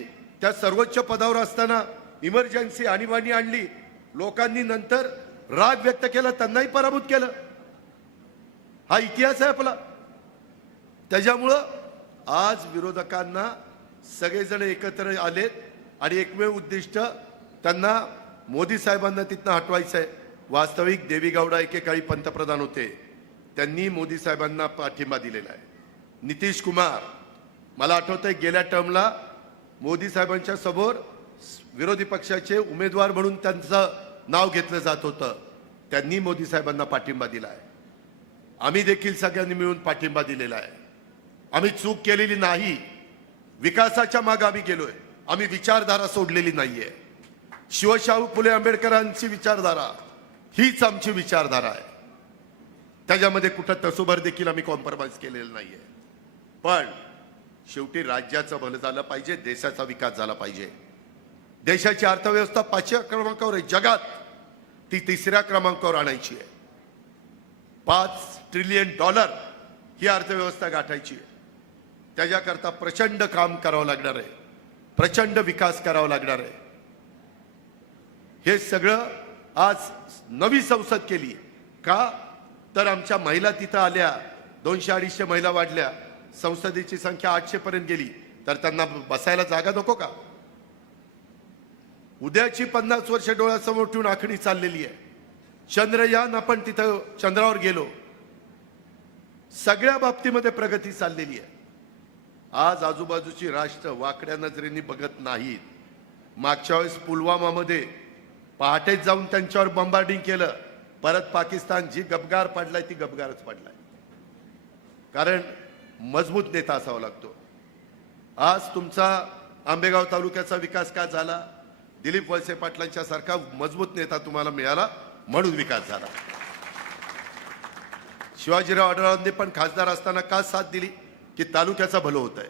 त्या सर्वोच्च पदावर असताना इमर्जन्सी आणीबाणी आणली, लोकांनी नंतर राग व्यक्त केला, त्यांनाही पराभूत केलं. हा इतिहास आहे आपला. त्याच्यामुळं आज विरोधकांना सगळेजण एकत्र आलेत आणि एकमेव उद्दिष्ट त्यांना मोदी साहेबांना तिथनं हटवायचं आहे. वास्तविक देवेगौडा एकेकाळी पंतप्रधान होते, त्यांनी मोदी साहेबांना पाठिंबा दिलेला आहे. नितीश कुमार, मला आठवतंय गेल्या टर्मला मोदी साहेबांच्या समोर विरोधी पक्षाचे उमेदवार म्हणून त्यांचं नाव घेतलं जात होतं, त्यांनी मोदी साहेबांना पाठिंबा दिला आहे. आम्ही देखील सगळ्यांनी मिळून पाठिंबा दिलेला आहे. आम्ही चूक केलेली नाही, विकासाच्या मागे आम्ही गेलोय. आम्ही विचारधारा सोडलेली नाहीये. शिवशाहू फुले आंबेडकरांची विचारधारा हीच आमची विचारधारा आहे. त्याच्यामध्ये कुठं तसोभर देखील आम्ही कॉम्प्रोमाइज केलेलं नाहीये. पण शेवटी राज्याचं भलं झालं पाहिजे, देशाचा विकास झाला पाहिजे. देशाची अर्थव्यवस्था 5व्या क्रमांकावर आहे जगात, ती 3ऱ्या क्रमांकावर आणायची आहे. $5 ट्रिलियन ही अर्थव्यवस्था गाठायची आहे. त्याच्याकरता प्रचंड काम करावं लागणार आहे, प्रचंड विकास करावा लागणार आहे. हे सगळं आज नवी संसद केली का, तर आमच्या महिला तिथं आल्या, 200-250 महिला वाढल्या, संसदेची संख्या 800 पर्यंत गेली, तर त्यांना बसायला जागा नको का? उद्याची 50 वर्ष डोळ्यासमोर ठेवून आखणी चाललेली आहे. चंद्रयान, आपण तिथं चंद्रावर गेलो, सगळ्या बाबतीमध्ये प्रगती चाललेली आहे. आज आजूबाजूची राष्ट्र वाकड्या नजरेने बघत नाहीत. मागच्या वेळेस पुलवामामध्ये पहाटेच जाऊन त्यांच्यावर बॉम्बार्डिंग केलं, परत पाकिस्तान जी गबगार पडलाय ती गबगारच पडलाय. कारण मजबूत नेता असावा लागतो. आज तुमचा आंबेगाव तालुक्याचा विकास का झाला? दिलीप वळसे पाटलांच्या सारखा मजबूत नेता तुम्हाला मिळाला म्हणून विकास झाला. शिवाजीराव आढळरावांनी पण खासदार असताना का साथ दिली? की तालुक्याचा भलं होत आहे.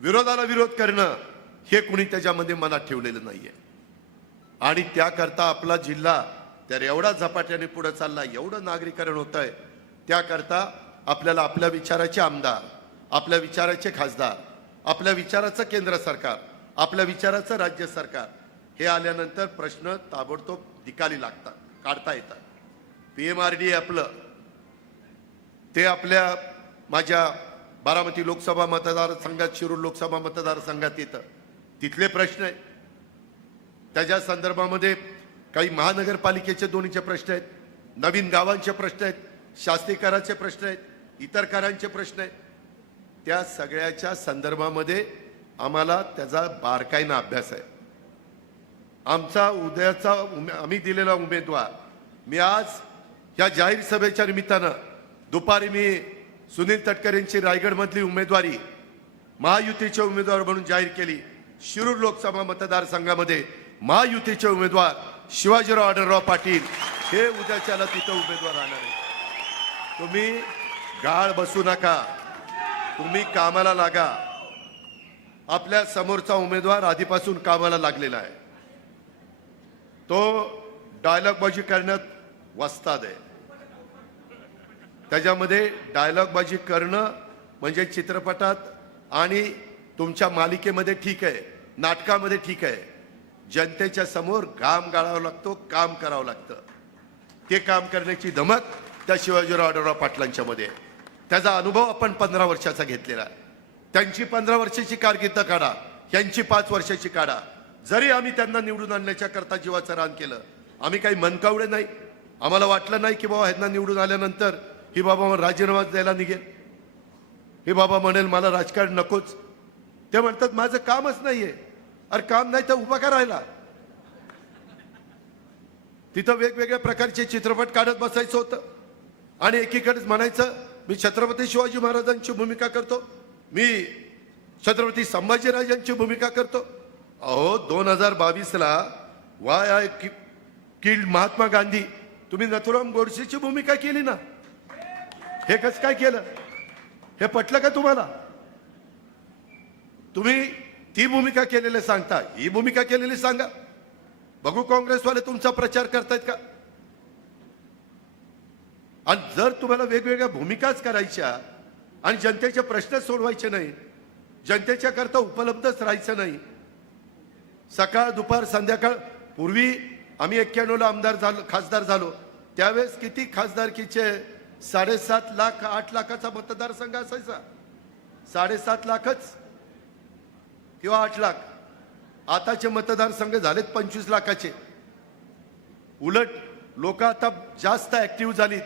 विरोधाला विरोध करणं हे कुणी त्याच्यामध्ये मनात ठेवलेलं नाहीये. आणि त्याकरता आपला जिल्हा तर एवढा झपाट्याने पुढे चालला, एवढं नागरीकरण होत आहे. त्याकरता आपल्याला आपल्या विचाराचे आमदार, आपल्या विचाराचे खासदार, आपल्या विचाराचं केंद्र सरकार, आपल्या विचाराचं राज्य सरकार हे आल्यानंतर प्रश्न ताबडतोब निकाली लागतात, काढता येतात. PMRD आपलं ते आपल्या माझ्या बारामती लोकसभा मतदारसंघात, शिरूर लोकसभा मतदारसंघात येतं. तिथले प्रश्न आहेत. त्याच्या संदर्भामध्ये काही महानगरपालिकेचे दोन्हीचे प्रश्न आहेत, नवीन गावांचे प्रश्न आहेत, शास्त्रीकराचे प्रश्न आहेत, इतर करांचे प्रश्न आहेत. त्या सगळ्याच्या संदर्भामध्ये आम्हाला त्याचा बारकाईनं अभ्यास आहे. आमचा उद्याचा आम्ही दिलेला उमेदवार, मी आज या जाहीर सभेच्या निमित्तानं दुपारी मी सुनील तटकरेंची रायगडमधली उमेदवारी महायुतीचे उमेदवार म्हणून जाहीर केली. शिरूर लोकसभा मतदारसंघामध्ये महायुतीचे उमेदवार शिवाजीराव आढळराव पाटील हे उद्याच्याला तिथं उमेदवार राहणार आहे. तुम्ही गाळ बसू नका, तुम्ही कामाला लागा. आपल्या समोरचा उमेदवार आधीपासून कामाला लागलेला आहे. तो डायलॉगबाजी करण्यात वस्ताद आहे. त्याच्यामध्ये डायलॉगबाजी करणं म्हणजे चित्रपटात आणि तुमच्या मालिकेमध्ये ठीक आहे, नाटकामध्ये ठीक आहे. जनतेच्या समोर घाम गाळावा लागतो, काम करावं लागतं. ते काम करण्याची धमक त्या शिवाजीराव आढळराव पाटलांच्या मध्ये आहे. त्याचा अनुभव आपण 15 वर्षाचा घेतलेला आहे. त्यांची 15 वर्षाची कारकीर्द काढा, यांची 5 वर्षाची काढा. जरी आम्ही त्यांना निवडून आणण्याच्या करता जीवाचं रान केलं, आम्ही काही मनकावडे नाही. आम्हाला वाटलं नाही की बाबा ह्यांना निवडून आल्यानंतर ही बाबा राजीनामा द्यायला निघेल, हे बाबा म्हणेल मला राजकारण नकोच. ते म्हणतात माझं कामच नाहीये. अरे काम नाही तर उभा करायला. तिथं वेगवेगळ्या प्रकारचे चित्रपट काढत बसायचं होतं आणि एकीकडेच म्हणायचं मी छत्रपती शिवाजी महाराजांची भूमिका करतो, मी छत्रपती संभाजीराजांची भूमिका करतो. अहो 2022ला why I killed Mahatma Gandhi, तुम्ही नथुराम गोडसेची भूमिका केली ना. हे कसं काय केलं? हे पटलं का तुम्हाला? तुम्ही ती भूमिका केलेली सांगता, ही भूमिका केलेली सांगा. बघू काँग्रेसवाले तुमचा प्रचार करतायत का? आणि जर तुम्हाला वेगवेगळ्या भूमिकाच करायच्या आणि जनतेचे प्रश्न सोडवायचे नाही, जनतेच्या करता उपलब्धच राहायचं नाही, सकाळ दुपार संध्याकाळ. पूर्वी आम्ही 91ला आमदार झालो, खासदार झालो, त्यावेळेस किती खासदारकीचे 7.5 लाख 8 लाखाचा मतदारसंघ असायचा. 7.5 लाखच किंवा 8 लाख. आताचे मतदारसंघ झालेत 25 लाखाचे. उलट लोक आता जास्त ऍक्टिव्ह झालीत.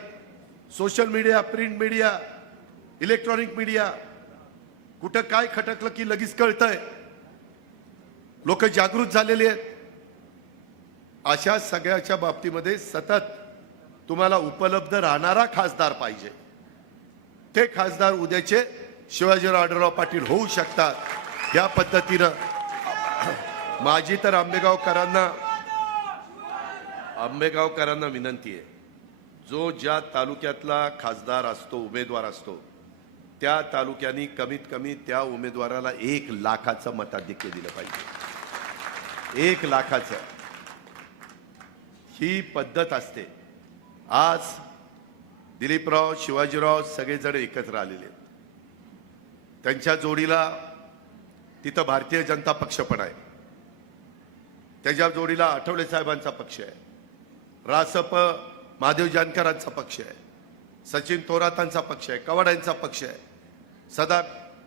Social media, print media, electronic media, कुठं काय खटकलं की लगेच कळतंय. लोक जागृत झालेले आहेत. अशा सगळ्याच्या बाबतीमध्ये सतत तुम्हाला उपलब्ध राहणारा खासदार पाहिजे. ते खासदार उद्याचे शिवाजीराव आढळराव पाटील होऊ शकतात. या पद्धतीनं माझी तर आंबेगावकरांना विनंती आहे, जो ज्या तालुक्यातला खासदार असतो, उमेदवार असतो, त्या तालुक्यांनी कमीत कमी त्या उमेदवाराला 1 लाखाचं मताधिक्य दिलं पाहिजे. 1 लाखाचं. ही पद्धत असते. आज दिलीपराव, शिवाजीराव सगळेजण एकत्र आलेले आहेत. त्यांच्या जोडीला तिथं भारतीय जनता पक्ष पण आहे. त्याच्या जोडीला आठवले साहेबांचा पक्ष आहे. रासप महादेव जानकरांचा पक्ष आहे. सचिन थोरातांचा पक्ष आहे. कवाडांचा पक्ष आहे. सदा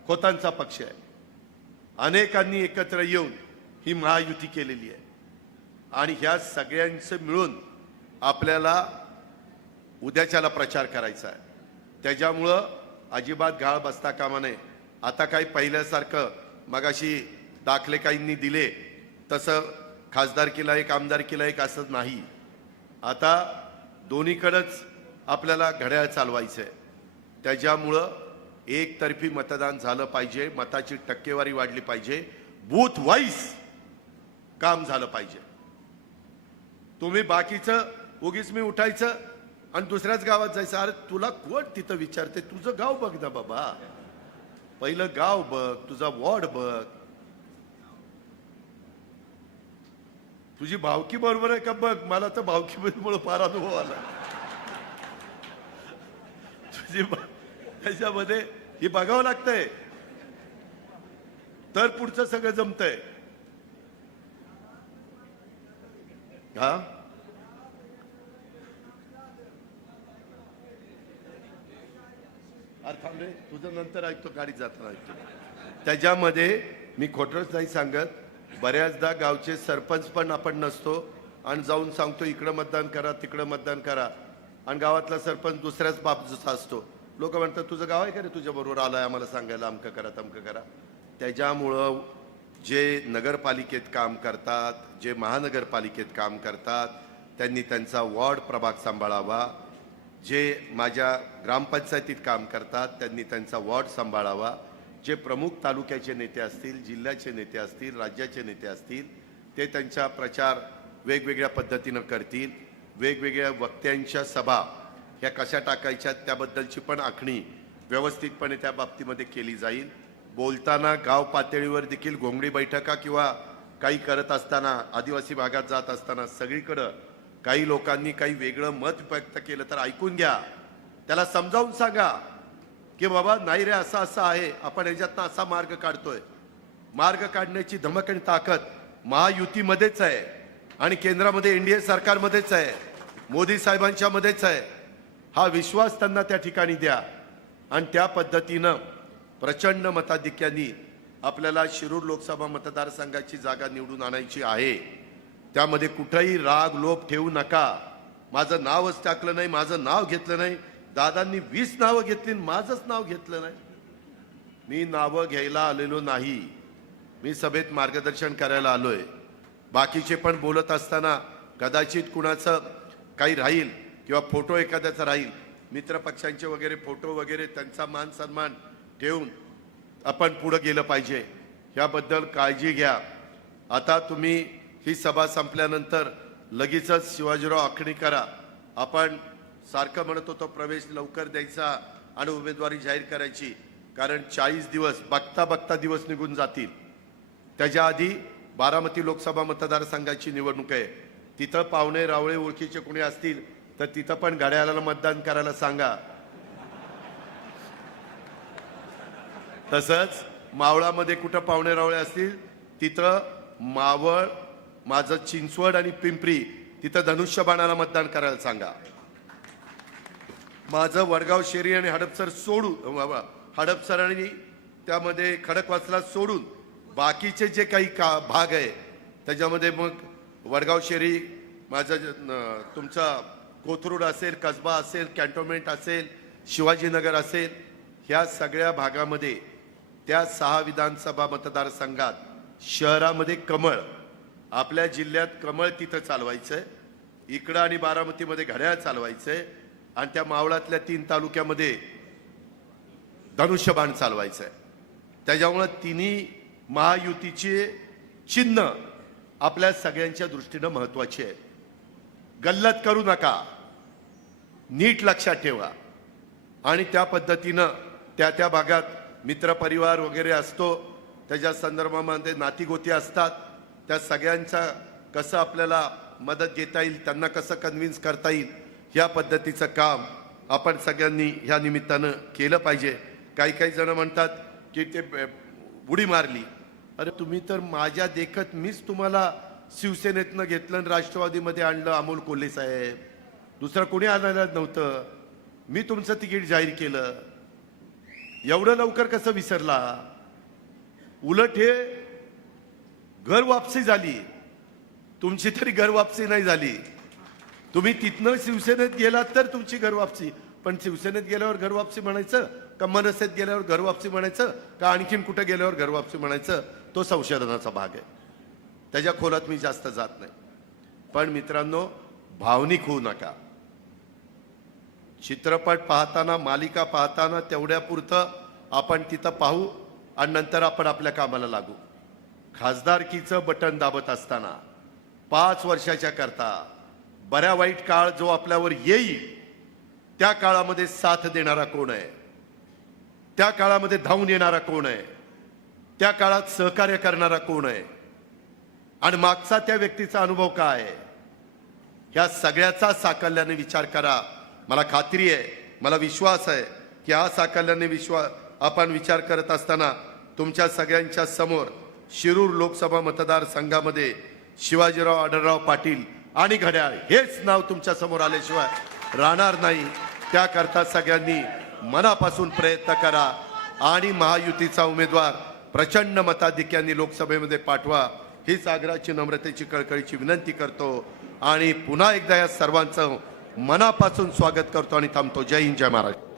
खोतांचा पक्ष आहे. अनेकांनी एकत्र येऊन ही महायुती केलेली आहे. आणि ह्या सगळ्यांचं मिळून आपल्याला उद्याच्याला प्रचार करायचा आहे. त्याच्यामुळं अजिबात गाळ बसता कामा नये. आता काही पहिल्यासारखं मगाशी दाखले काहींनी दिले तसं खासदारकीला एक, आमदारकीला एक असं नाही. आता दोन्हीकडेच आपल्याला घड्याळ चालवायचं आहे. त्याच्यामुळं एकतर्फी मतदान झालं पाहिजे. मताची टक्केवारी वाढली पाहिजे. बूथ वाईज काम झालं पाहिजे. तुम्ही बाकीचं उगीच मी उठायचं आणि दुसऱ्याच गावात जायचं. अरे तुला कोण तिथं विचारते? तुझं गाव बघ ना बाबा. पहिलं गाव बघ, तुझा वॉर्ड बघ. तुझी भावकी बरोबर आहे का बघ. मला तर भावकीमुळे फार अनुभव आला. तुझी त्याच्यामध्ये हे बघावं लागतंय तर पुढचं सगळं जमतंय. हा अरे थांब रे, तुझं नंतर ऐकतो, गाडीत जाताना ऐकतो. त्याच्यामध्ये मी खोटंच नाही सांगत. बऱ्याचदा गावचे सरपंच पण आपण नसतो आणि जाऊन सांगतो इकडं मतदान करा, तिकडं मतदान करा, आणि गावातला सरपंच दुसऱ्याच बाबतीचा असतो. लोक म्हणतात तुझं गाव आहे का रे, तुझ्या बरोबर आलाय आम्हाला सांगायला, अमकं करा तमकं करा. त्याच्यामुळं जे नगरपालिकेत काम करतात, जे महानगरपालिकेत काम करतात, त्यांनी त्यांचा वॉर्ड प्रभाग सांभाळावा. जे माझ्या ग्रामपंचायतीत काम करतात त्यांनी त्यांचा वॉर्ड सांभाळावा. जे प्रमुख तालुक्याचे नेते असतील, जिल्ह्याचे नेते असतील, राज्याचे नेते असतील, ते त्यांचा प्रचार वेगवेगळ्या पद्धतीनं करतील. वेगवेगळ्या वक्त्यांच्या सभा ह्या कशा टाकायच्या त्याबद्दलची पण आखणी व्यवस्थितपणे त्या बाबतीमध्ये केली जाईल. बोलताना गाव पातळीवर देखील घोंगडी बैठका किंवा काही करत असताना, आदिवासी भागात जात असताना सगळीकडं काही लोकांनी काही वेगळं मत व्यक्त केलं तर ऐकून घ्या. त्याला समजावून सांगा की बाबा नाही रे, असं असं आहे, आपण ह्याच्यातनं असा मार्ग काढतोय. मार्ग काढण्याची धमक आणि ताकद महायुतीमध्येच आहे आणि केंद्रामध्ये एनडीए सरकारमध्येच आहे, मोदी साहेबांच्या मध्येच आहे. हा विश्वास त्यांना त्या ठिकाणी द्या आणि त्या पद्धतीनं प्रचंड मताधिक्यांनी आपल्याला शिरूर लोकसभा मतदारसंघाची जागा निवडून आणायची आहे. त्यामध्ये कुठेही राग लोभ ठेवू नका. माझं नावच टाकलं नाही, माझं नाव घेतलं नाही. दादांनी 20 नावं घेतली, माझंच नाव घेतलं नाही. मी नावं घ्यायला आलेलो नाही. मी सभेत मार्गदर्शन करायला आलोय. बाकीचे पण बोलत असताना कदाचित कुणाचं काही राहील किंवा फोटो एखाद्याचा राहील, मित्रपक्षांचे वगैरे फोटो वगैरे, त्यांचा मान सन्मान ठेवून आपण पुढे गेलं पाहिजे. याबद्दल काळजी घ्या. आता तुम्ही ही सभा संपल्यानंतर लगेचच शिवाजीराव आखणी करा. आपण सारखं म्हणत होतो प्रवेश लवकर द्यायचा आणि उमेदवारी जाहीर करायची, कारण 40 दिवस बघता बघता दिवस निघून जातील. त्याच्या आधी बारामती लोकसभा मतदारसंघाची निवडणूक आहे. तिथं पाहुणे रावळे ओळखीचे कुणी असतील तर तिथं पण घड्याळाला मतदान करायला सांगा. तसंच मावळामध्ये कुठं पाहुणे रावळे असतील तिथं मावळ, माझं चिंचवड आणि पिंपरी तिथं धनुष्यबाणाला मतदान करायला सांगा. माझं वडगाव शेरी आणि हडपसर सोडून, हडपसर आणि त्यामध्ये खडकवासला सोडून बाकीचे जे काही भाग आहे त्याच्यामध्ये मग वडगाव शेरी तुमचा कोथरूड असेल, कसबा असेल, कॅन्टोन्मेंट असेल, शिवाजीनगर असेल, ह्या सगळ्या भागामध्ये त्या 6 विधानसभा मतदारसंघात शहरामध्ये कमळ, आपल्या जिल्ह्यात कमळ तिथं चालवायचंय, इकडं आणि बारामतीमध्ये घड्याळ चालवायचंय, आणि त्या मावळातल्या 3 तालुक्यामध्ये धनुष्यबाण चालवायचंय. त्याच्यामुळं तिन्ही महायुतीचे चिन्ह आपल्या सगळ्यांच्या दृष्टीनं महत्वाची आहे. गल्लत करू नका, नीट लक्षात ठेवा. आणि त्या पद्धतीनं त्या भागात मित्रपरिवार वगैरे असतो, त्याच्या संदर्भामध्ये नातीगोती असतात, त्या सगळ्यांचा कसं आपल्याला मदत घेता येईल, त्यांना कसं कन्व्हिन्स करता येईल, ह्या पद्धतीचं काम आपण सगळ्यांनी ह्या निमित्तानं केलं पाहिजे. काही जण म्हणतात की ते उडी मारली. अरे तुम्ही तर माझ्या देखत मीच तुम्हाला शिवसेनेतनं घेतलं आणि राष्ट्रवादीमध्ये आणलं, अमोल कोल्हे साहेब. दुसरं कोणी आणायला नव्हतं. मी तुमचं तिकीट जाहीर केलं. एवढं लवकर कसं विसरला? उलट हे घर वापसी झाली, तुमची तरी घर वापसी नाही झाली. तुम्ही तिथनं शिवसेनेत गेलात तर तुमची घर वापसी, पण शिवसेनेत गेल्यावर घर वापसी म्हणायचं का, मनसेत गेल्यावर घर वापसी म्हणायचं का, आणखीन कुठं गेल्यावर घर वापसी म्हणायचं, तो संशोधनाचा भाग आहे. त्याच्या खोलात मी जास्त जात नाही. पण मित्रांनो, भावनिक होऊ नका. चित्रपट पाहताना, मालिका पाहताना तेवढ्यापुरतं आपण तिथं पाहू आणि नंतर आपण आपल्या कामाला लागू. खासदारकीचं बटन दाबत असताना 5 वर्षाच्या करता बऱ्या वाईट काळ जो आपल्यावर येईल, त्या काळामध्ये साथ देणारा कोण आहे, त्या काळामध्ये धावून येणारा कोण आहे, त्या काळात सहकार्य करणारा कोण आहे, आणि मागचा त्या व्यक्तीचा अनुभव काय आहे, ह्या सगळ्याचा साकल्याने विचार करा. मला खात्री आहे, मला विश्वास आहे की हा साकल्याने आपण विचार करत असताना तुमच्या सगळ्यांच्या समोर शिरूर लोकसभा मतदारसंघामध्ये शिवाजीराव आढळराव पाटील आणि घड्याळ हेच नाव तुमच्या समोर आल्याशिवाय राहणार नाही. त्याकरता सगळ्यांनी मनापासून प्रयत्न करा आणि महायुतीचा उमेदवार प्रचंड मताधिक्याने लोकसभेमध्ये पाठवा, हीच आग्रहाची, नम्रतेची, कळकळीची विनंती करतो. आणि पुन्हा एकदा या सर्वांचं मनापासून स्वागत करतो आणि थांबतो. जय हिंद, जय महाराष्ट्र.